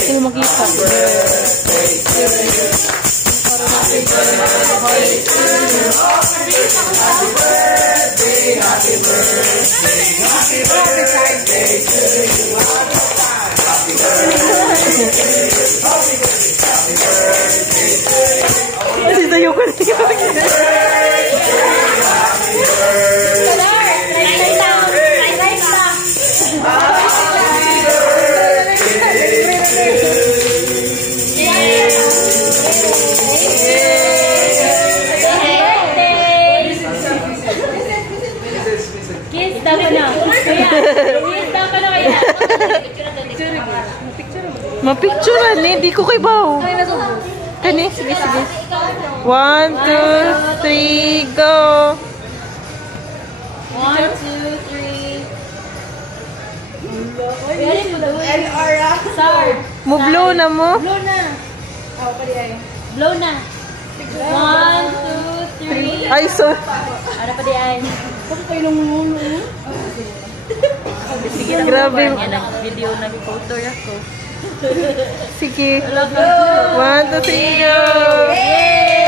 Sino makita? Kasi tayo ko niya. Mapicturean eh, di ko kay baw. Kani, sige, sige. 1, 2, 3, go! 1, 2, 3. Ready for the win. Sour. Mo blow na mo? Blow na. Blow na. 1, 2, 3. Ay, so. Ano pa diyan? Sige lang. Grabe. Video nag-photo ako. Sige. 1, 2, 3, go! Yay!